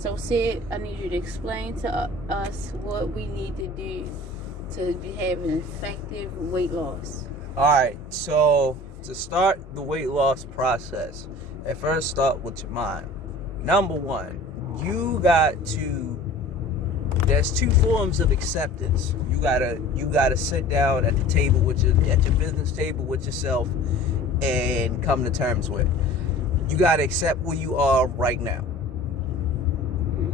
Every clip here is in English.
So, Sid, I need you to explain to us what we need to do to have an effective weight loss. All right, so to start the weight loss process, at first start with your mind. Number one, there's two forms of acceptance. You gotta sit down at the table at your business table with yourself and come to terms with. You gotta accept where you are right now.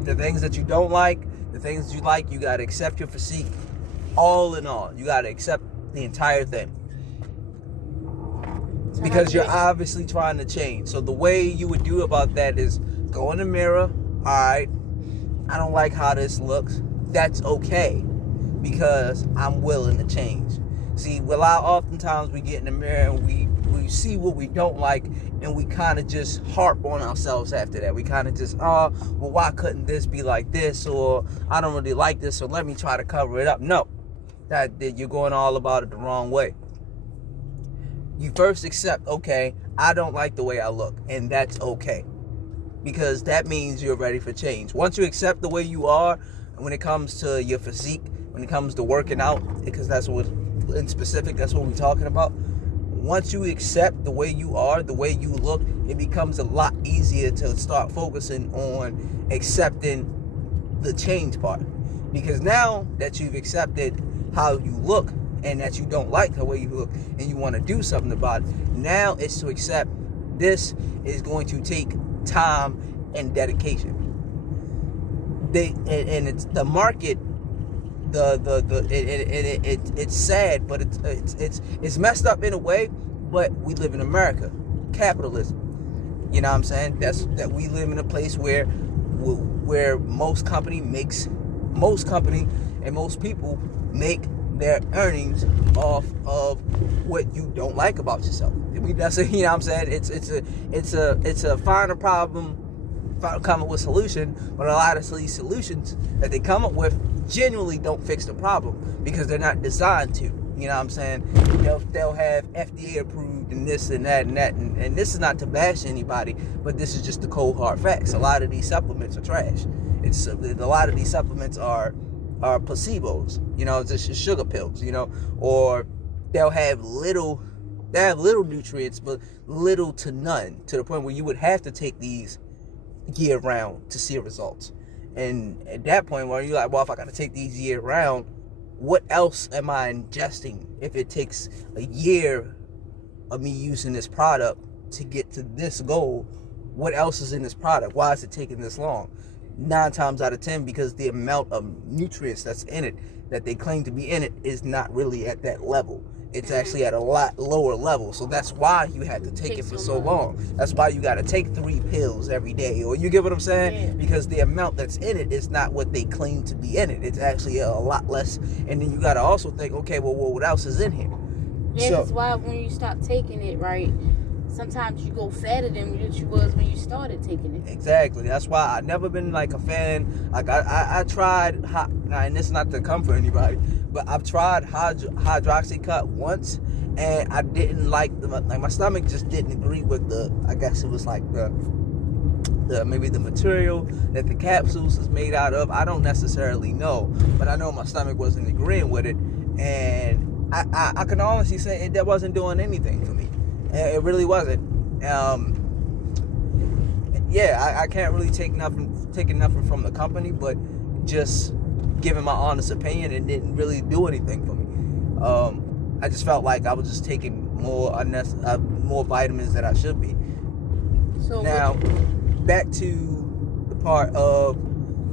The things that you don't like, the things that you like, you gotta accept your physique. All in all, you gotta accept the entire thing. Because you're obviously trying to change. So the way you would do about that is go in the mirror. All right, I don't like how this looks. That's okay, because I'm willing to change. See, oftentimes we get in the mirror and we see what we don't like, and we kind of just harp on ourselves after that. We kind of just, well, why couldn't this be like this? Or I don't really like this, so let me try to cover it up. No, that you're going all about it the wrong way. You first accept, okay, I don't like the way I look, and that's okay, because that means you're ready for change. Once you accept the way you are, when it comes to your physique, when it comes to working out, because that's what we're talking about. Once you accept the way you are, the way you look, it becomes a lot easier to start focusing on accepting the change part. Because now that you've accepted how you look, and that you don't like the way you look, and you want to do something about it, now it's to accept this is going to take time and dedication. It's the market. It's sad, but it's messed up in a way. But we live in America, capitalism. You know what I'm saying? That we live in a place where most company and most people make their earnings off of what you don't like about yourself. I mean, that's you know what I'm saying? It's a finer problem coming with solution, but a lot of these solutions that they come up with genuinely don't fix the problem, because they're not designed to. You know what I'm saying? They'll have FDA approved and this and that and this is not to bash anybody, but this is just the cold hard facts. A lot of these supplements are trash. A lot of these supplements are placebos. It's just sugar pills. Or they'll have little nutrients, but little to none, to the point where you would have to take these year round to see results. And at that point, where you're like, well, if I got to take these year round, what else am I ingesting if it takes a year of me using this product to get to this goal? What else is in this product? Why is it taking this long? 9 times out of 10, because the amount of nutrients that's in it, that they claim to be in it, is not really at that level. It's actually at a lot lower level. So that's why you had to take it for so long. That's why you got to take 3 pills every day. Or you get what I'm saying? Yeah. Because the amount that's in it is not what they claim to be in it. It's actually a lot less. And then you got to also think, okay, well, what else is in here? Yeah, that's why when you stop taking it, right, sometimes you go fatter than what you was when you started taking it. Exactly. That's why I've never been like a fan. Like I tried, and this is not to come for anybody, but I've tried Hydroxycut once, and I didn't like my stomach just didn't agree with I guess it was like maybe the material that the capsules is made out of. I don't necessarily know, but I know my stomach wasn't agreeing with it, and I can honestly say that wasn't doing anything for me. It really wasn't. I can't really take nothing from the company, but just giving my honest opinion, it didn't really do anything for me. I just felt like I was just taking more vitamins than I should be. So now, back to the part of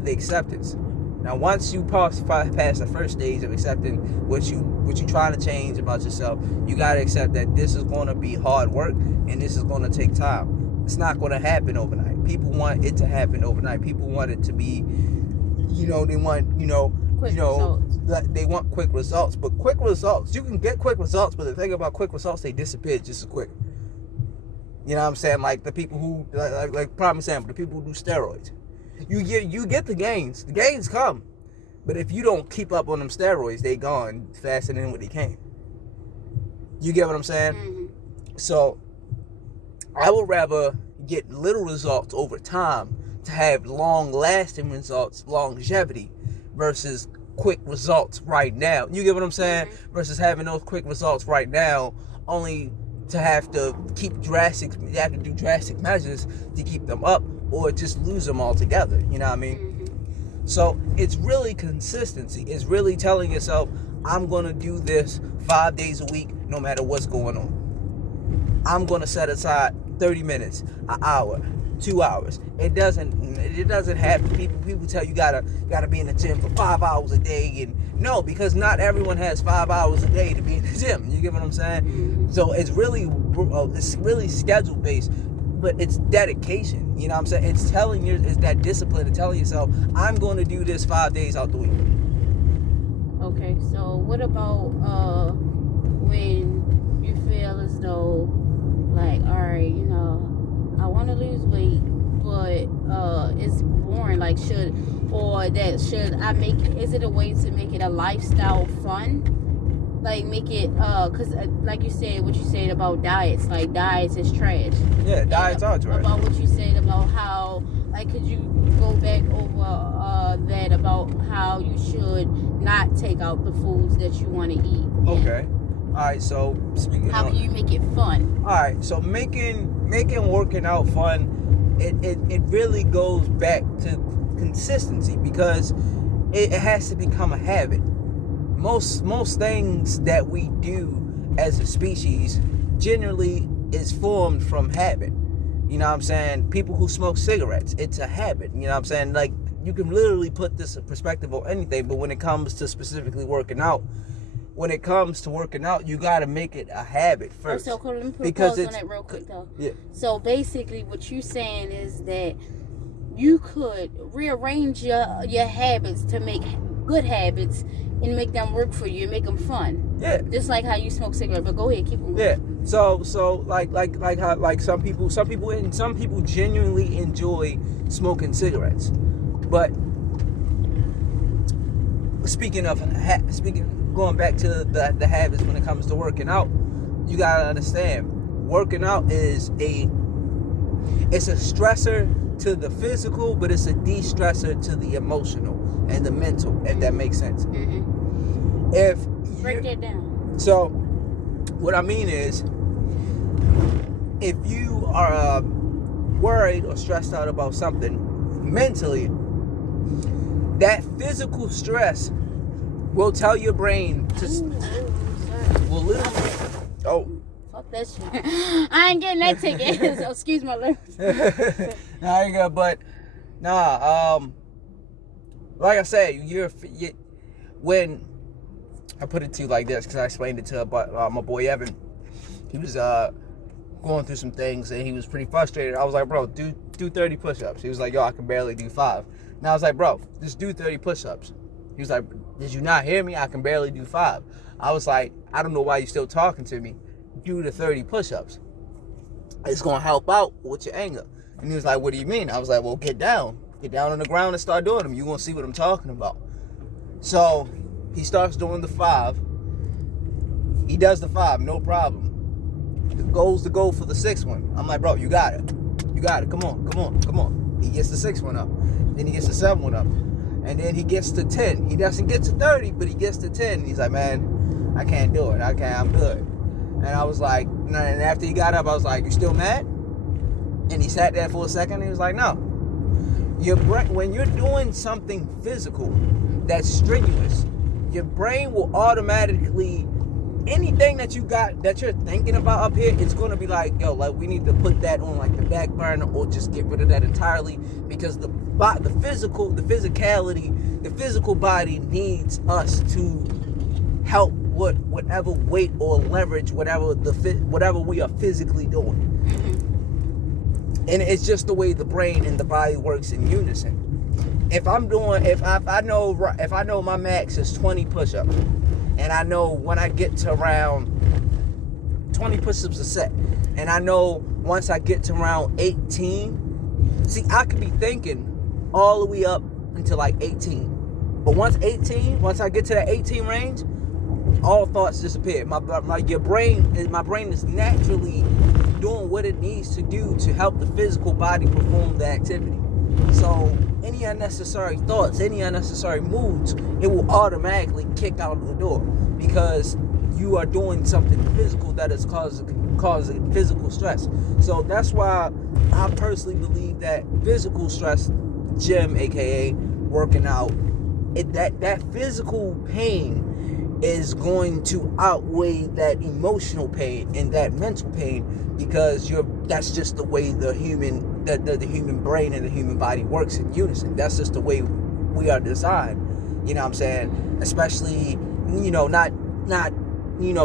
the acceptance. Now, once you pass the first stage of accepting what you're trying to change about yourself, you got to accept that this is going to be hard work and this is going to take time. It's not going to happen overnight. People want it to happen overnight. People want it to be, they want, results. They want quick results. But quick results, you can get quick results, but the thing about quick results, they disappear just as quick. You know what I'm saying? Like the people who, like prime example, the people who do steroids. You get the gains. The gains come. But if you don't keep up on them steroids, they gone faster than what they came. You get what I'm saying? Mm-hmm. So I would rather get little results over time to have long-lasting results, longevity, versus quick results right now. You get what I'm saying? Mm-hmm. Versus having those quick results right now, only to have to you have to do drastic measures to keep them up, or just lose them altogether. You know what I mean? Mm-hmm. So it's really consistency. It's really telling yourself, I'm going to do this 5 days a week, no matter what's going on. I'm going to set aside 30 minutes, an hour, 2 hours. It doesn't have to. People tell you gotta be in the gym for 5 hours a day, and no, because not everyone has 5 hours a day to be in the gym. You get what I'm saying? Mm-hmm. So it's really schedule based, but it's dedication. You know what I'm saying? It's that discipline of telling yourself, I'm going to do this 5 days out the week. Okay, so what about when you feel as though, like, all right, you know, I want to lose weight, but it's boring. Like, is it a way to make it a lifestyle fun? Like, make it, because like you said, what you said about diets, like diets is trash. Yeah, diets are trash. About what you said about how, like, could you go back over that about how you should not take out the foods that you want to eat? Okay. All right, so speaking how can you make it fun? All right, so making working out fun, it really goes back to consistency, because it has to become a habit. Most things that we do as a species generally is formed from habit. You know what I'm saying? People who smoke cigarettes, it's a habit. You know what I'm saying? Like, you can literally put this in perspective on anything, but when it comes to specifically working out, you gotta make it a habit first. So let me pause on that real quick though. Yeah. So basically, what you're saying is that you could rearrange your habits to make good habits and make them work for you and make them fun. Yeah. Just like how you smoke cigarettes. But go ahead, keep on going. Yeah. So like how some people genuinely enjoy smoking cigarettes, but going back to the habits when it comes to working out, you gotta understand, working out it's a stressor to the physical, but it's a de-stressor to the emotional and the mental, if that makes sense. Mm-hmm. Break that down. So what I mean is, if you are worried or stressed out about something mentally, that physical stress will tell your brain to will literally fuck that shit. I ain't getting that ticket. So excuse my language. Nah, you go, but like I said, when I put it to you like this, because I explained it to my boy Evan. He was going through some things and he was pretty frustrated. I was like, bro, do 30 push-ups. He was like, yo, I can barely do 5. And I was like, bro, just do 30 push-ups. He was like, did you not hear me? I can barely do 5. I was like, I don't know why you're still talking to me. Do the 30 push-ups. It's going to help out with your anger. And he was like, what do you mean? I was like, well, get down on the ground and start doing them. You're going to see what I'm talking about. So he starts doing the 5. He does the 5, no problem. Goes to go for the 6th one. I'm like, bro, you got it. Come on. He gets the 6th one up. Then he gets the 7th one up. And then he gets to 10. He doesn't get to 30, but he gets to 10. He's like, man, I can't do it. I'm good. And I was like, and after he got up, I was like, you still mad? And he sat there for a second and he was like, no. When you're doing something physical that's strenuous, your brain will automatically, anything that you got that you're thinking about up here, it's going to be like, yo, like, we need to put that on like the back burner, or just get rid of that entirely, because the physical body needs us to help whatever weight or leverage whatever we are physically doing. And it's just the way the brain and the body works in unison. If I know my max is 20 push-ups, and I know when I get to around 20 push-ups a set, and I know once I get to around 18, see, I could be thinking all the way up until like 18. But once I get to that 18 range, all thoughts disappear. My brain is naturally doing what it needs to do to help the physical body perform the activity. So any unnecessary thoughts, any unnecessary moods, it will automatically kick out of the door because you are doing something physical that is causing physical stress. So that's why I personally believe that physical stress, gym, aka working out, that physical pain is going to outweigh that emotional pain and that mental pain because that's just the way the human brain and the human body works in unison. That's just the way we are designed. You know what I'm saying? Especially, not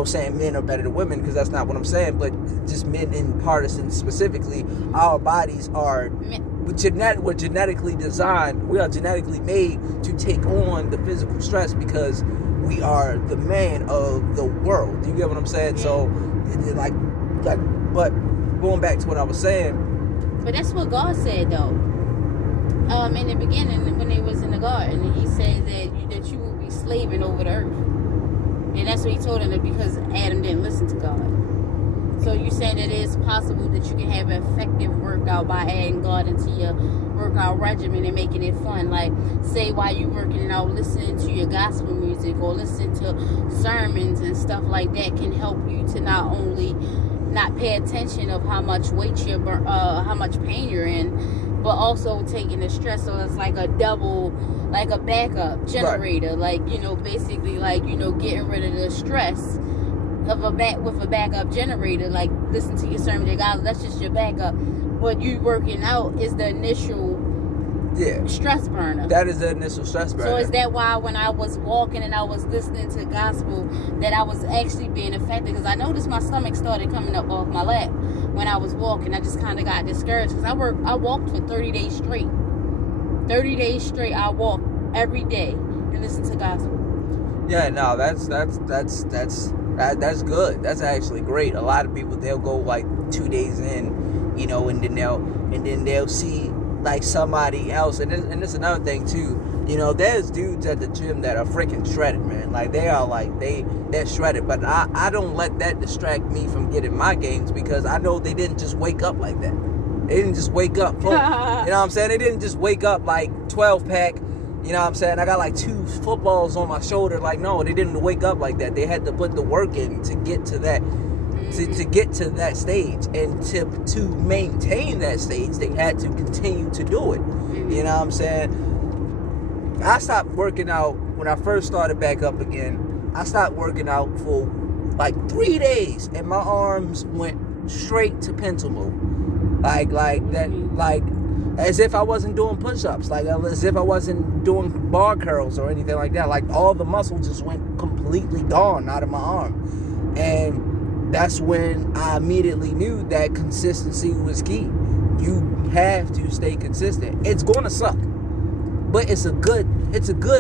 saying men are better than women, because that's not what I'm saying, but just men in partisan specifically, our bodies are we're genetically designed, we are genetically made to take on the physical stress because we are the man of the world. Do you get what I'm saying? Yeah. So, but going back to what I was saying. But that's what God said, though. In the beginning, when they was in the garden, He said that you will be slaving over the earth, and that's what He told them, because Adam didn't listen to God. So you saying that it's possible that you can have an effective workout by adding God into your workout regimen and making it fun. Like, say while you're working out, listening to your gospel music or listening to sermons and stuff like that can help you to not only not pay attention of how much weight how much pain you're in, but also taking the stress. So it's like a double, like a backup generator. Right. Like, basically like, getting rid of the stress with a backup generator. Like, listen to your sermon, guys, that's just your backup. But you working out is the initial stress burner. That is the initial stress burner. So is that why when I was walking and I was listening to gospel that I was actually being affected? Because I noticed my stomach started coming up off my lap when I was walking. I just kind of got discouraged because I walked for 30 days straight. 30 days straight I walked every day and listened to gospel. Yeah, no, that's good. That's actually great. A lot of people, they'll go like 2 days in, and then they'll see like somebody else, and it's another thing too. There's dudes at the gym that are freaking shredded, man. Like they are they're shredded. But I don't let that distract me from getting my gains because I know they didn't just wake up like that. They didn't just wake up. You know what I'm saying? They didn't just wake up like 12-pack. You know what I'm saying? I got like 2 footballs on my shoulder. Like, no, they didn't wake up like that. They had to put the work in to get to that, to get to that stage. And to maintain that stage, they had to continue to do it. You know what I'm saying? I stopped working out when I first started back up again. I stopped working out for like 3 days, and my arms went straight to pencil mode. Like that, like as if I wasn't doing push-ups, like as if I wasn't doing bar curls or anything like that. Like all the muscle just went completely gone out of my arm. And that's when I immediately knew that consistency was key. You have to stay consistent. It's gonna suck, but it's a good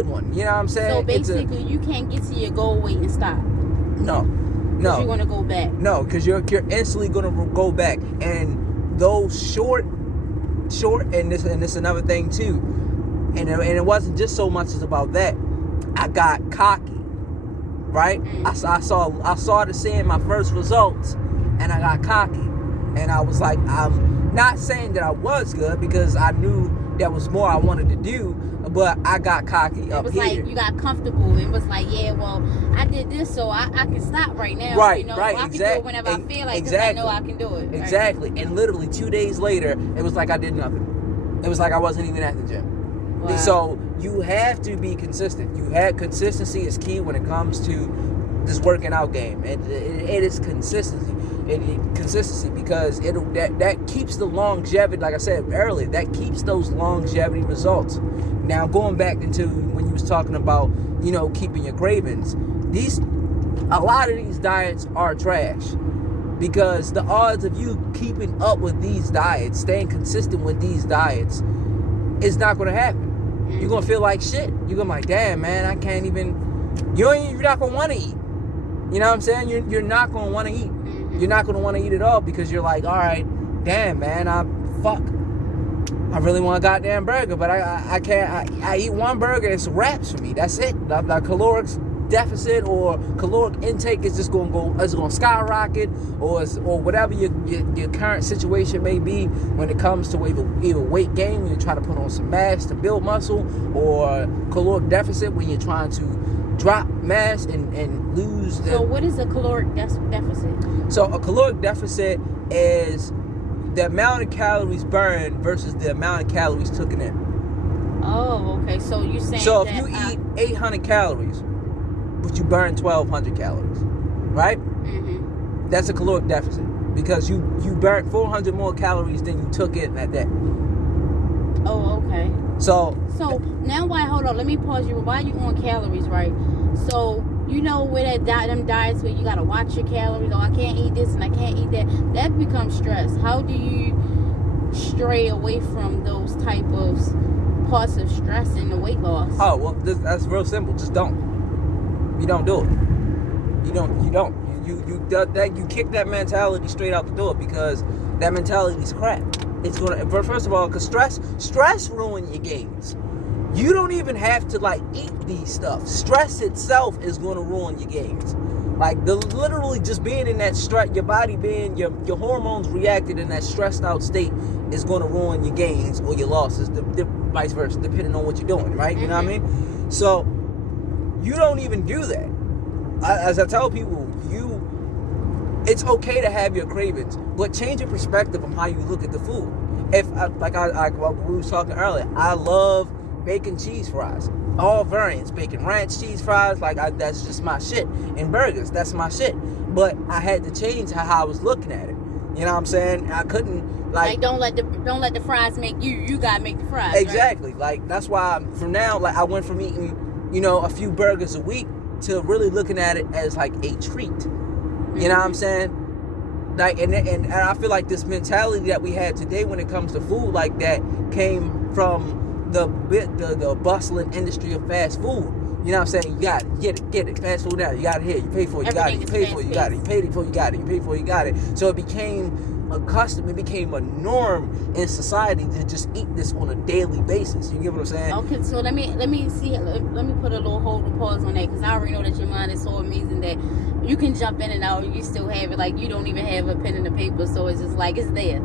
one. You know what I'm saying? So basically, you can't get to your goal weight and stop. No. You're gonna go back. No, because you're instantly gonna go back. And those short, and this another thing too. And it wasn't just so much as about that. I got cocky, right? I saw the seeing my first results, and I got cocky, and I was like, I'm not saying that I was good because I knew there was more I wanted to do, but I got cocky up here. It was like you got comfortable. It was like, yeah, well, I did this, so I can stop right now. Right, I can do it whenever I feel like, because I know I can do it. Exactly. Right? And literally 2 days later, it was like I did nothing. It was like I wasn't even at the gym. Wow. So you have to be consistent. Consistency is key when it comes to this working out game. It is consistency. Consistency because that keeps the longevity. Like I said earlier, that keeps those longevity results. Now going back into when you was talking about keeping your cravings, a lot of these diets are trash because the odds of you keeping up with these diets, staying consistent with these diets, is not going to happen. You're going to feel like shit. You're going to be like, damn, man, I can't even. You're not going to want to eat. You know what I'm saying? You're not going to want to eat. You're not going to want to eat at all because you're like, all right, damn, man, I really want a goddamn burger, but I can't. I eat one burger, it's wraps for me. That's it. The calorics deficit or caloric intake is just going to skyrocket, or whatever your current situation may be when it comes to either weight gain when you're trying to put on some mass to build muscle, or caloric deficit when you're trying to drop mass and lose. So what is a caloric deficit? So a caloric deficit is the amount of calories burned versus the amount of calories taken in. Oh, okay. So you're saying so if you eat 800 calories, but you burn 1,200 calories, right? Mm-hmm. That's a caloric deficit because you burnt 400 more calories than you took in that day. Oh, okay. So now hold on, let me pause you. Why are you on calories, right? So you know with them diets where you gotta watch your calories, I can't eat this and I can't eat that becomes stress. How do you stray away from those type of parts of stress in the weight loss? Oh, well, that's real simple. Just don't. You don't do it. You don't. You kick that mentality straight out the door because that mentality is crap. It's gonna, first of all, because stress ruin your gains. You don't even have to eat these stuff. Stress itself is gonna ruin your gains. Literally just being in that stress, your body being your hormones reacted in that stressed out state is gonna ruin your gains or your losses, vice versa, depending on what you're doing, right? You know what I mean? So you don't even do that. As I tell people, it's okay to have your cravings, but change your perspective on how you look at the food. We was talking earlier, I love bacon cheese fries, all variants, bacon ranch cheese fries, that's just my shit. And burgers, that's my shit. But I had to change how I was looking at it. You know what I'm saying? I couldn't don't let the fries make you. You gotta make the fries. Exactly. Right? That's why from now, I went from eating, a few burgers a week to really looking at it as a treat. You know what I'm saying? And I feel like this mentality that we have today when it comes to food that came from the bustling industry of fast food. You know what I'm saying? You got it, get it. Fast food now. You got it here. You pay for it. You got it. You pay for it. You got it. You paid for it. You got it. You pay for it. You got it. So it became a custom. It became a norm in society to just eat this on a daily basis. You get what I'm saying? Okay. So let me see. Let me put a little hold and pause on that because I already know that your mind is so amazing that you can jump in and out and you still have it. You don't even have a pen and a paper. So it's just it's there.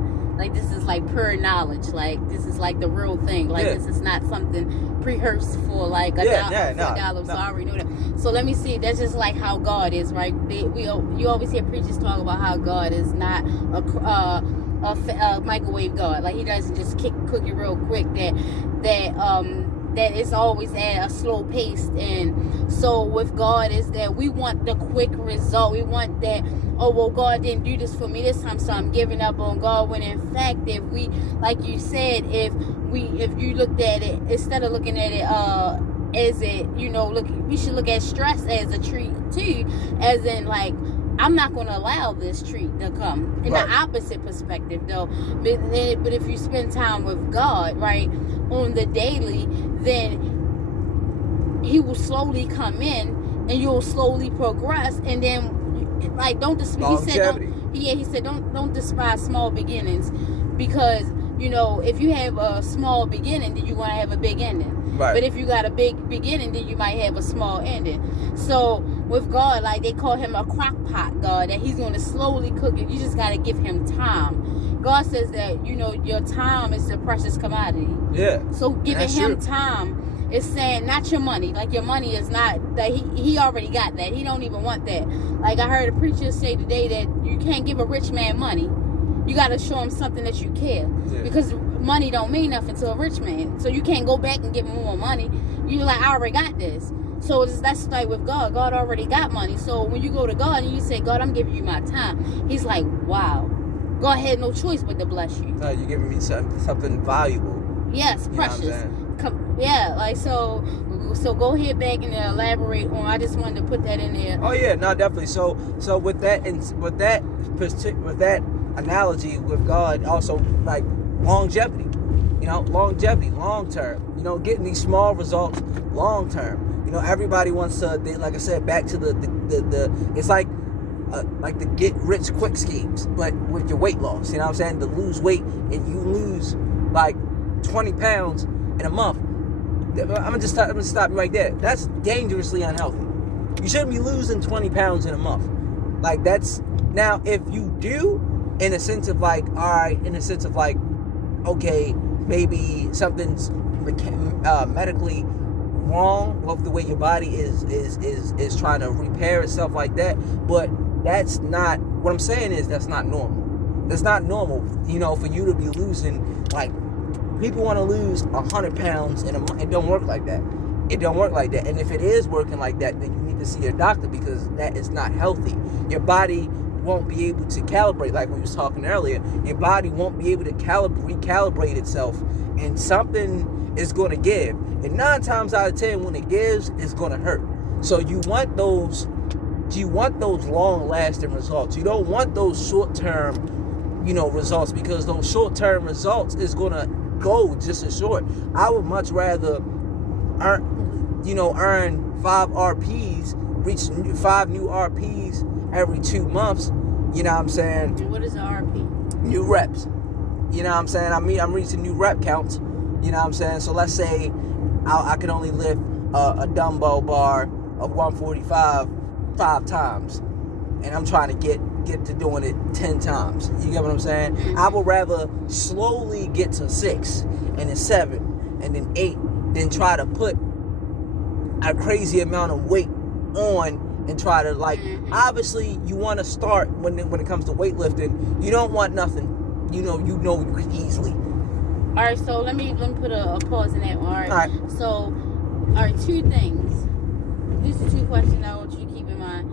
This is pure knowledge. This is the real thing. This is not something rehearsed for $1. So I already know that. So let me see. That's just how God is, right? You always hear preachers talk about how God is not a microwave God. He doesn't just cook it real quick. That it's always at a slow pace. And so with God is that we want the quick result. We want that, oh, well, God didn't do this for me this time, so I'm giving up on God. When in fact, if we, like you said, if you looked at it, instead of looking at it as it, we should look at stress as a treat too, as in I'm not going to allow this treat to come. In the opposite perspective, though. But if you spend time with God, right, on the daily, then He will slowly come in, and you'll slowly progress. And then, don't despise. He said, don't despise small beginnings, because if you have a small beginning, then you want to have a big ending. Right. But if you got a big beginning, then you might have a small ending. So with God, they call Him a crock pot God, that He's going to slowly cook it. You just got to give Him time. God says that, your time is the precious commodity. Yeah. So giving Him time is saying, not your money. Your money is not, that he already got that. He don't even want that. I heard a preacher say today that you can't give a rich man money. You got to show him something that you care. Yeah. Because money don't mean nothing to a rich man. So you can't go back and give him more money. You're I already got this. So that's with God. God already got money. So when you go to God and you say, God, I'm giving you my time, He's like, wow. God had no choice but to bless you. No, you're giving me something valuable. Yes, precious. So go ahead back and elaborate on. I just wanted to put that in there. Oh yeah, no, definitely. So with that analogy with God, also longevity. Longevity, long term. Getting these small results, long term. Everybody wants to. Like I said, back to the it's like the get rich quick schemes, but with your weight loss. You know what I'm saying? To lose weight and you lose 20 pounds in a month. I'm gonna stop you right there. That's dangerously unhealthy. You shouldn't be losing 20 pounds in a month. Like, that's, now, if you do, in a sense of like, okay, maybe something's medically wrong with the way your body is trying to repair itself like that, but that's not, what I'm saying is that's not normal. That's not normal, you know, for you to be losing, like, people want to lose 100 pounds in a month. It don't work like that. It don't work like that. And if it is working like that, then you need to see a doctor, because that is not healthy. Your body won't be able to calibrate, like we was talking earlier. Your body won't be able to recalibrate itself, and something is going to give. And 9 times out of 10, when it gives, it's going to hurt. So you want those long-lasting results. You don't want those short-term, you know, results, because those short-term results is going to go just as short. I would much rather earn 5 RPs, reach 5 new RPs every 2 months. You know what I'm saying? And what is an RP? New reps. You know what I'm saying? I'm reaching new rep counts. You know what I'm saying? So let's say I can only lift a dumbbell bar of 145 5 times, and I'm trying to get to doing it 10 times. You get what I'm saying? Mm-hmm. I would rather slowly get to 6, and then 7, and then 8, than try to put a crazy amount of weight on and try to, like, obviously you want to start when it comes to weightlifting. You don't want nothing, you know you can easily. All right, so let me put a pause in that one. All right. So, all right, 2 things. These are 2 questions I want you to keep in mind.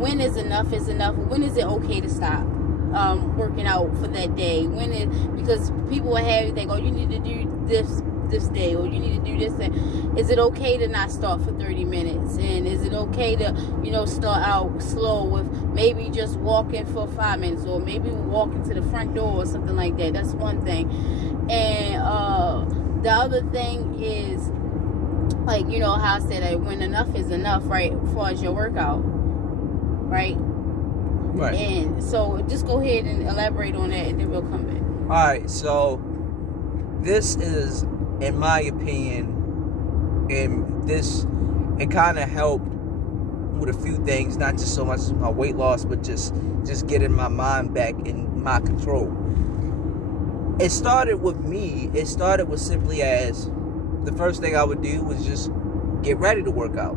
When is enough is enough? When is it okay to stop working out for that day? Because people will have you think, oh, you need to do this day, or you need to do this thing. Is it okay to not start for 30 minutes? And is it okay to, you know, start out slow with maybe just walking for 5 minutes, or maybe walking to the front door or something like that? That's one thing. And the other thing is, like, you know how I said that when enough is enough, right, as far as your workout, right? Right. And so just go ahead and elaborate on that, and then we'll come back. All right, so this is, in my opinion, and it kind of helped with a few things, not just so much as my weight loss, but just getting my mind back in my control. It started with simply as the first thing I would do was just get ready to work out.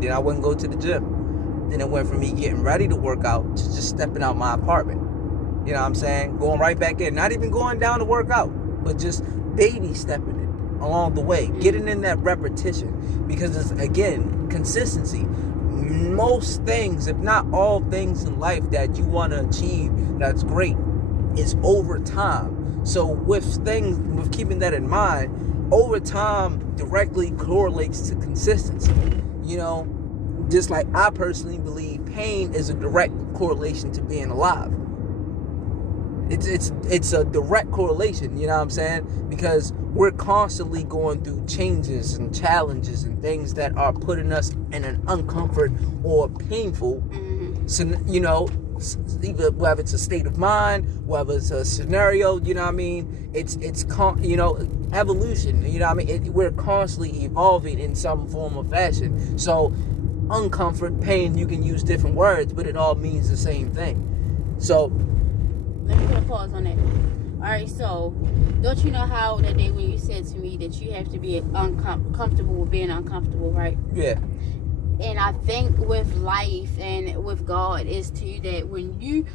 Then I wouldn't go to the gym. Then it went from me getting ready to work out to just stepping out my apartment. You know what I'm saying? Going right back in. Not even going down to work out, but just baby stepping it along the way. Getting in that repetition. Because it's, again, consistency. Most things, if not all things in life that you want to achieve that's great, is over time. So with keeping that in mind, over time directly correlates to consistency. You know, just like I personally believe pain is a direct correlation to being alive. It's a direct correlation, you know what I'm saying? Because we're constantly going through changes and challenges and things that are putting us in an uncomfort or painful, you know, either whether it's a state of mind, whether it's a scenario, you know what I mean? It's you know, evolution, you know what I mean? We're constantly evolving in some form or fashion. So uncomfort, pain, you can use different words, but it all means the same thing. So let me put a pause on that. All right, so don't you know how that day when you said to me that you have to be comfortable with being uncomfortable, right? Yeah. And I think with life and with God is too that when you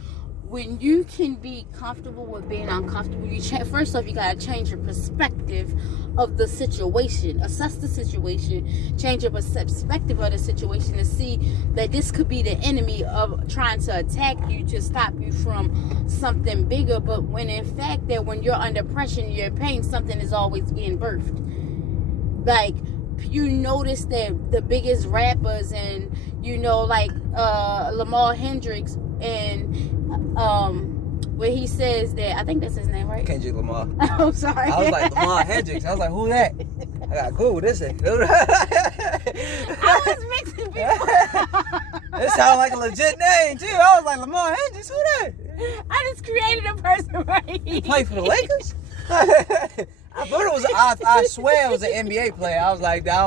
can be comfortable with being uncomfortable, first off, you gotta change your perspective of the situation, assess the situation, change your perspective of the situation to see that this could be the enemy of trying to attack you to stop you from something bigger. But when in fact that when you're under pressure and you're in pain, something is always being birthed. Like, you notice that the biggest rappers and, you know, like Lamar Hendricks and where he says that, I think that's his name, right? Kendrick Lamar. I'm sorry. I was like, Lamar Hendricks. I was like, who that? I gotta Google this thing. I was mixing people. It sounded like a legit name too. I was like, Lamar Hendricks, who that? I just created a person right here. He played for the Lakers? I thought it was, I swear it was an NBA player. I was like, I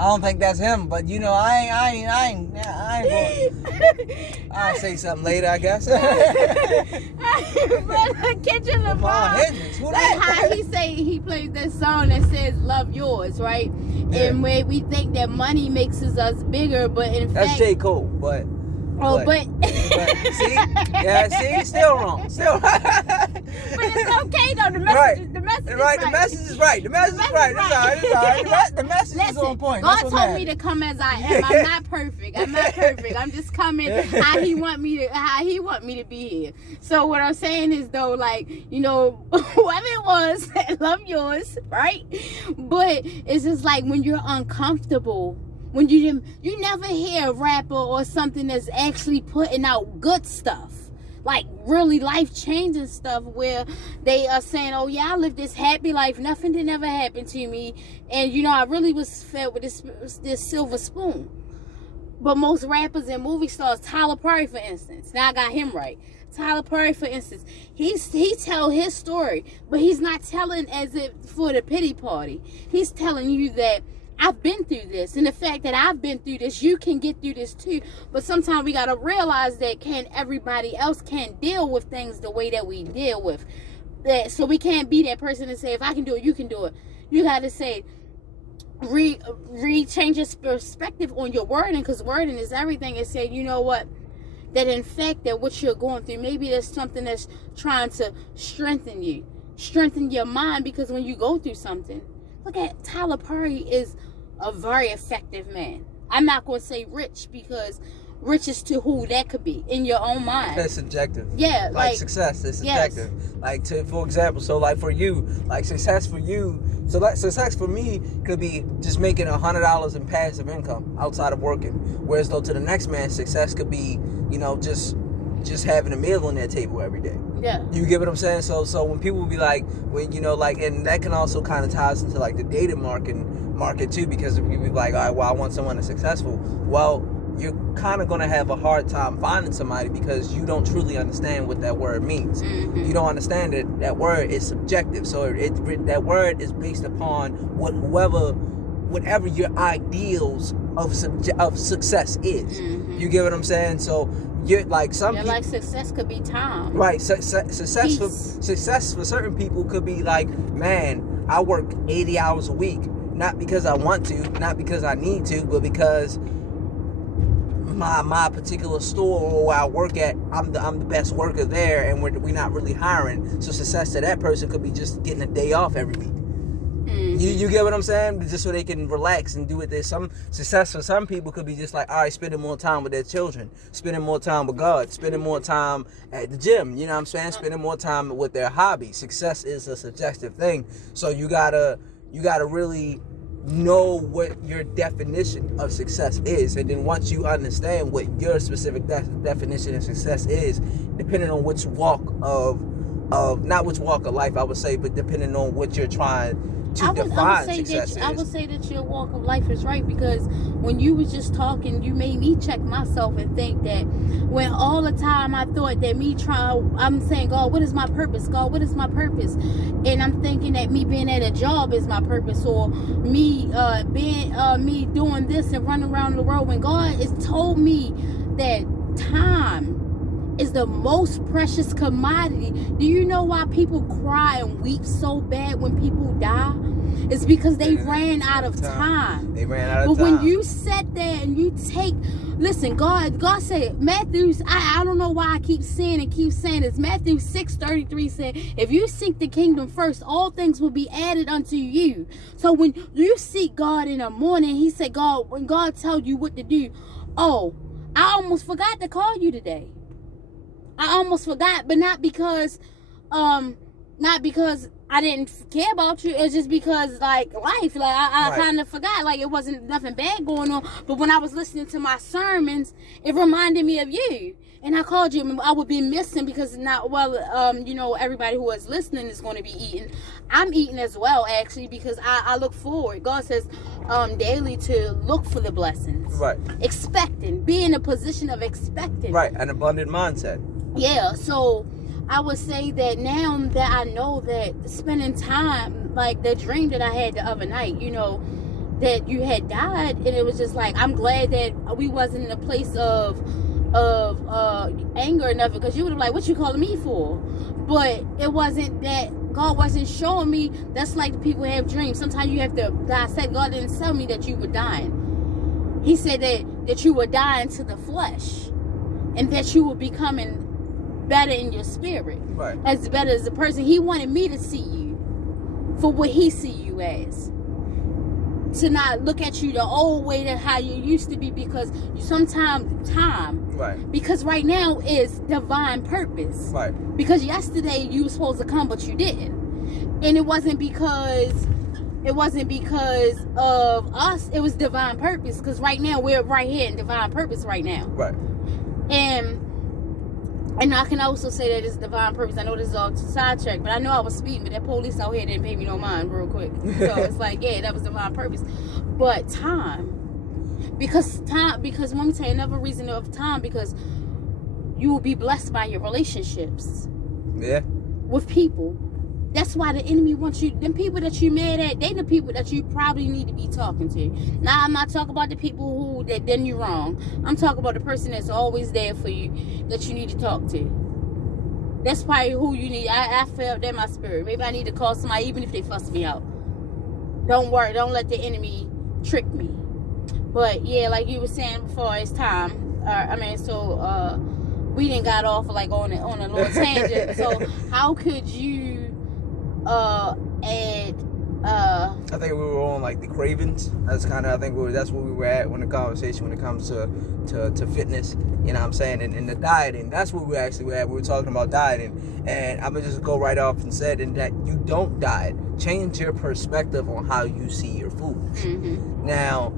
I don't think that's him, but you know, I ain't going. I'll say something later, I guess. But Kendrick Lamar, that's how he say he plays that song that says "Love Yours," right? Yeah. And where we think that money makes us bigger, but in That's fact, J. Cole, but. but see, yeah, see, still wrong, still. But it's okay though. The message, Right. the message, Right, is the message is right. The message is right. It's all right. It's all right. The message is on point. God That's what told matters. me to come as I am. I'm not perfect. I'm not perfect. I'm just coming how He want me to be here. So what I'm saying is though, like, you know, whoever it was, love yours, right? But it's just like when you're uncomfortable. When you never hear a rapper or something that's actually putting out good stuff, like really life-changing stuff, where they are saying, oh yeah, I lived this happy life, nothing did ever happen to me, and you know, I really was fed with this silver spoon. But most rappers and movie stars, Tyler Perry for instance, now I got him right. Tyler Perry, for instance, he tell his story, but he's not telling as if for the pity party. He's telling you that I've been through this, and the fact that I've been through this, you can get through this too. But sometimes we gotta realize that everybody else can't deal with things the way that we deal with that. So we can't be that person and say, if I can do it, you can do it. You gotta say, change your perspective on your wording, because wording is everything. And say, you know what? That in fact that what you're going through, maybe there's something that's trying to strengthen you, strengthen your mind, because when you go through something, look at Tyler Perry is a very effective man. I'm not going to say rich, because rich is to who that could be in your own mind. That's subjective. Yeah, like success is subjective. Yes. Like for example, so like for you, like success for you, so like success for me could be just making $100 in passive income outside of working. Whereas though to the next man, success could be, you know, just having a meal on their table every day. Yeah. You get what I'm saying? So when people be like, when you know, like, and that can also kind of ties into like the dating market too, because if people be like, all right, well, I want someone that's successful. Well, you're kind of going to have a hard time finding somebody because you don't truly understand what that word means. Mm-hmm. You don't understand that word is subjective. So that word is based upon whatever your ideals of success is. Mm-hmm. You get what I'm saying? So you're like like success could be time. Right. Success for certain people could be like, man, I work 80 hours a week, not because I want to, not because I need to, but because my particular store where I work at, I'm the best worker there, and we're not really hiring. So success to that person could be just getting a day off every week. Mm-hmm. You get what I'm saying? Just so they can relax and do it. There's some success for some people could be just like, all right, spending more time with their children, spending more time with God, spending more time at the gym. You know what I'm saying? Spending more time with their hobby. Success is a subjective thing. So you gotta really know what your definition of success is, and then once you understand what your specific definition of success is, depending on which walk of not which walk of life I would say, but depending on what you're trying to define success is. I would say that your walk of life is right, because when you was just talking, you made me check myself and think that when all the time I thought that I'm saying, God, what is my purpose? God, what is my purpose? And I'm thinking that me being at a job is my purpose, or me me doing this and running around the world, when God has told me that time is the most precious commodity. Do you know why people cry and weep so bad when people die? It's because they ran out of time. They ran out of time. But when you sit there and you listen, God said, Matthews, I don't know why I keep saying this. Matthew 6:33 said, if you seek the kingdom first, all things will be added unto you. So when you seek God in the morning, he said, when God tells you what to do, oh, I almost forgot to call you today. I almost forgot, but not because I didn't care about you. It's just because like life, like I kind of forgot, like it wasn't nothing bad going on. But when I was listening to my sermons, it reminded me of you, and I called you. I would be missing because everybody who is listening is going to be eating. I'm eating as well, actually, because I look forward. God says daily to look for the blessings, right? Expecting, be in a position of expecting, right? An abundant mindset. Yeah, so I would say that now that I know that spending time, like the dream that I had the other night, that you had died, and it was just like, I'm glad that we wasn't in a place of anger or nothing, because you would have like, what you calling me for? But it wasn't that. God wasn't showing me. That's like the people who have dreams. Sometimes you have to dissect. God didn't tell me that you were dying. He said that you were dying to the flesh, and that you were becoming better in your spirit, right, as better as a person. He wanted me to see you for what he see you as, to not look at you the old way that how you used to be, because you sometimes time, right, because right now is divine purpose, right, because yesterday you were supposed to come but you didn't, and it wasn't because of us. It was divine purpose, because right now we're right here in divine purpose right now, right. And I can also say that it's divine purpose. I know this is all sidetracked, but I know I was speeding, but that police out here didn't pay me no mind real quick. So it's like, yeah, that was divine purpose. But because let me tell you another reason of time, because you will be blessed by your relationships. Yeah. With people. That's why the enemy wants you. Them people that you mad at, they the people that you probably need to be talking to. Now, I'm not talking about the people who that done you wrong. I'm talking about the person that's always there for you, that you need to talk to. That's probably who you need. I felt that in my spirit. Maybe I need to call somebody, even if they fuss me out. Don't worry. Don't let the enemy trick me. But yeah, like you were saying before, it's time. We didn't got off like on a little tangent. So how could you add I think we were on like the cravings. That's kind of, that's where we were at when the conversation, when it comes to fitness, you know what I'm saying, and the dieting. That's where we actually were at. We were talking about dieting, and I'm gonna just go right off and said, and that you don't diet. Change your perspective on how you see your foods. Mm-hmm. Now,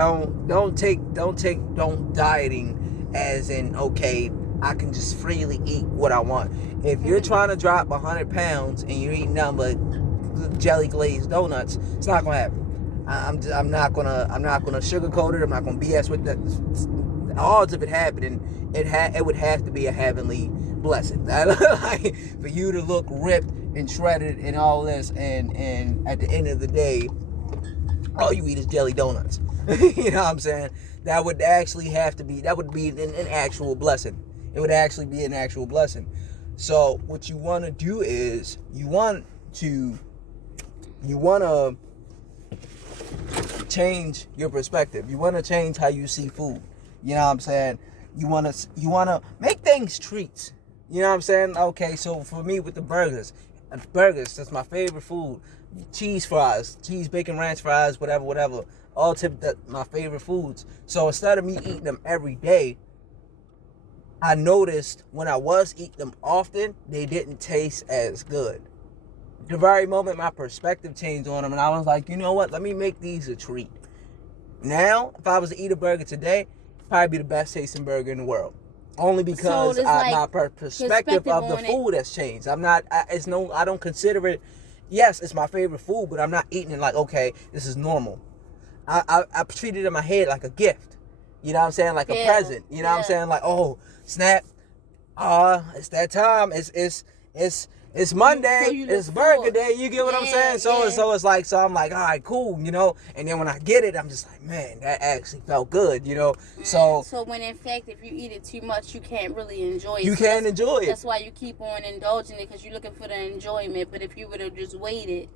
don't dieting as in, okay, I can just freely eat what I want. If you're trying to drop 100 pounds and you're eating nothing but jelly glazed donuts, it's not gonna happen. I'm not gonna sugarcoat it. I'm not gonna BS with that. The odds of it happening, it would have to be a heavenly blessing. Like, for you to look ripped and shredded and all this, and at the end of the day, all you eat is jelly donuts. You know what I'm saying? That would actually have to be. That would be an actual blessing. It would actually be an actual blessing. So what you want to do is you want to change your perspective. You want to change how you see food. You know what I'm saying? You want to make things treats. You know what I'm saying? Okay, so for me with the burgers, that's my favorite food. Cheese fries, cheese bacon ranch fries, whatever. All my favorite foods. So instead of me eating them every day, I noticed when I was eating them often, they didn't taste as good. The very moment my perspective changed on them, and I was like, you know what? Let me make these a treat. Now, if I was to eat a burger today, it'd probably be the best tasting burger in the world. Only because my perspective of the food has changed. I don't consider it. Yes, it's my favorite food, but I'm not eating it like, okay, this is normal. I treat it in my head like a gift. You know what I'm saying? Like a present. You know what I'm saying? Like, oh, snap. It's that time. It's Monday. It's burger day. You get what I'm saying? So it's like, so I'm like, all right, cool, you know. And then when I get it, I'm just like, man, that actually felt good, you know. So when in fact, if you eat it too much, you can't really enjoy it. You can't enjoy it. That's why you keep on indulging it, because you're looking for the enjoyment. But if you would have just waited,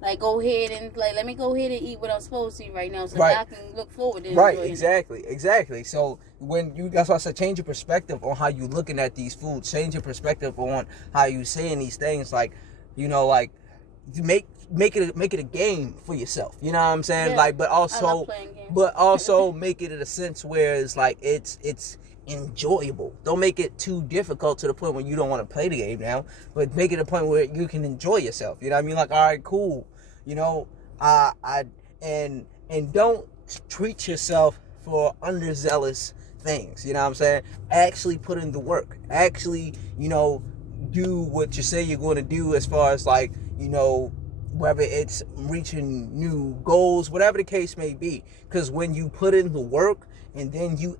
like, go ahead and let me go ahead and eat what I'm supposed to eat right now, so that I can look forward to enjoying it. Exactly. So that's why I said, change your perspective on how you looking at these foods. Change your perspective on how you saying these things. Like, you know, like, you make it a game for yourself. You know what I'm saying? Yeah, like, but I love playing games. make it in a sense where it's like it's enjoyable. Don't make it too difficult to the point where you don't want to play the game now, but make it a point where you can enjoy yourself. You know what I mean? Like, all right, cool. You know, and don't treat yourself for underzealous things. You know what I'm saying? Actually put in the work. Actually, you know, do what you say you're going to do, as far as, like, you know, whether it's reaching new goals, whatever the case may be. Because when you put in the work and then you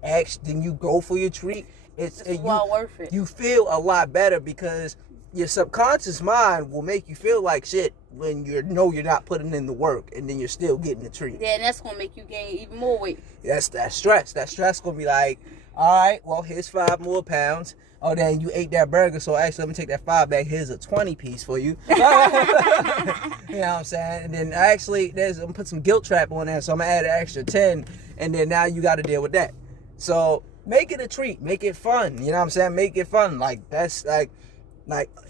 go for your treat, it's well worth it. You feel a lot better, because your subconscious mind will make you feel like shit when you're not putting in the work, and then you're still getting the treat. Yeah, and that's gonna make you gain even more weight. That's that stress. That stress gonna be like, all right, well, here's 5 more pounds. Oh, then you ate that burger, so actually let me take that 5 back. Here's a 20 piece for you. You know what I'm saying? And then actually, I'm gonna put some guilt trap on there, so I'm gonna add an extra 10, and then now you got to deal with that. So make it a treat, make it fun. You know what I'm saying? Make it fun. Like that's like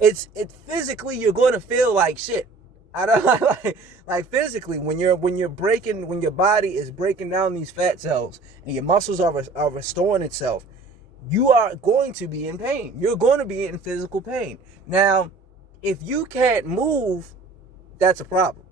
it's physically you're going to feel like shit. I don't like physically when your body is breaking down these fat cells and your muscles are restoring itself, you are going to be in pain. You're going to be in physical pain. Now, if you can't move, that's a problem.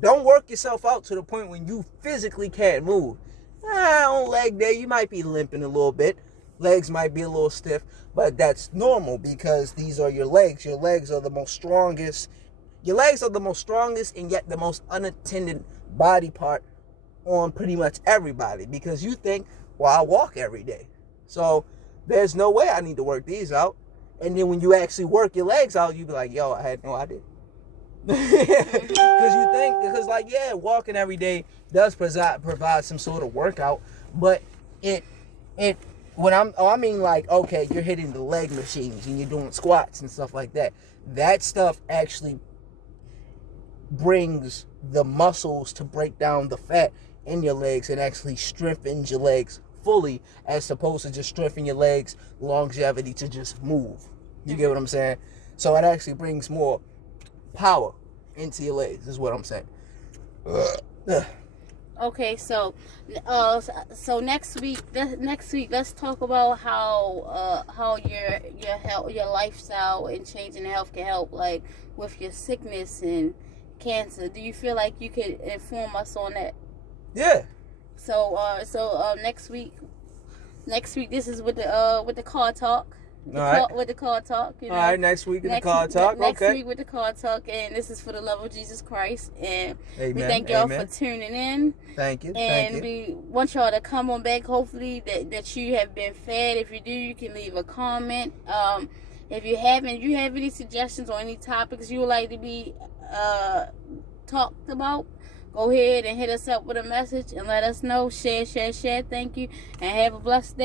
Don't work yourself out to the point when you physically can't move. On leg day, you might be limping a little bit. Legs might be a little stiff, but that's normal because these are your legs. Your legs are the most strongest. Your legs are the most strongest and yet the most unattended body part on pretty much everybody because you think, well, I walk every day. So there's no way I need to work these out. And then when you actually work your legs out, you be like, yo, I had no idea. Because like, yeah, walking every day does provide some sort of workout, but I mean like, okay, you're hitting the leg machines and you're doing squats and stuff like that. That stuff actually brings the muscles to break down the fat in your legs and actually strengthens your legs fully, as opposed to just strengthening your legs longevity to just move. You get what I'm saying? So it actually brings more power into your legs, is what I'm saying. Okay, so next week let's talk about how your health, your lifestyle and changing health can help, like with your sickness and cancer. Do you feel like you could inform us on that? Yeah. So next week this is with the car talk. With the car talk. You know? All right, next week with the car talk. Next week with the car talk, and this is for the love of Jesus Christ. And Amen. We thank y'all for tuning in. Thank you. And we want y'all to come on back. Hopefully that you have been fed. If you do, you can leave a comment. If you have any suggestions or any topics you would like to be talked about, go ahead and hit us up with a message and let us know. Share. Thank you, and have a blessed day.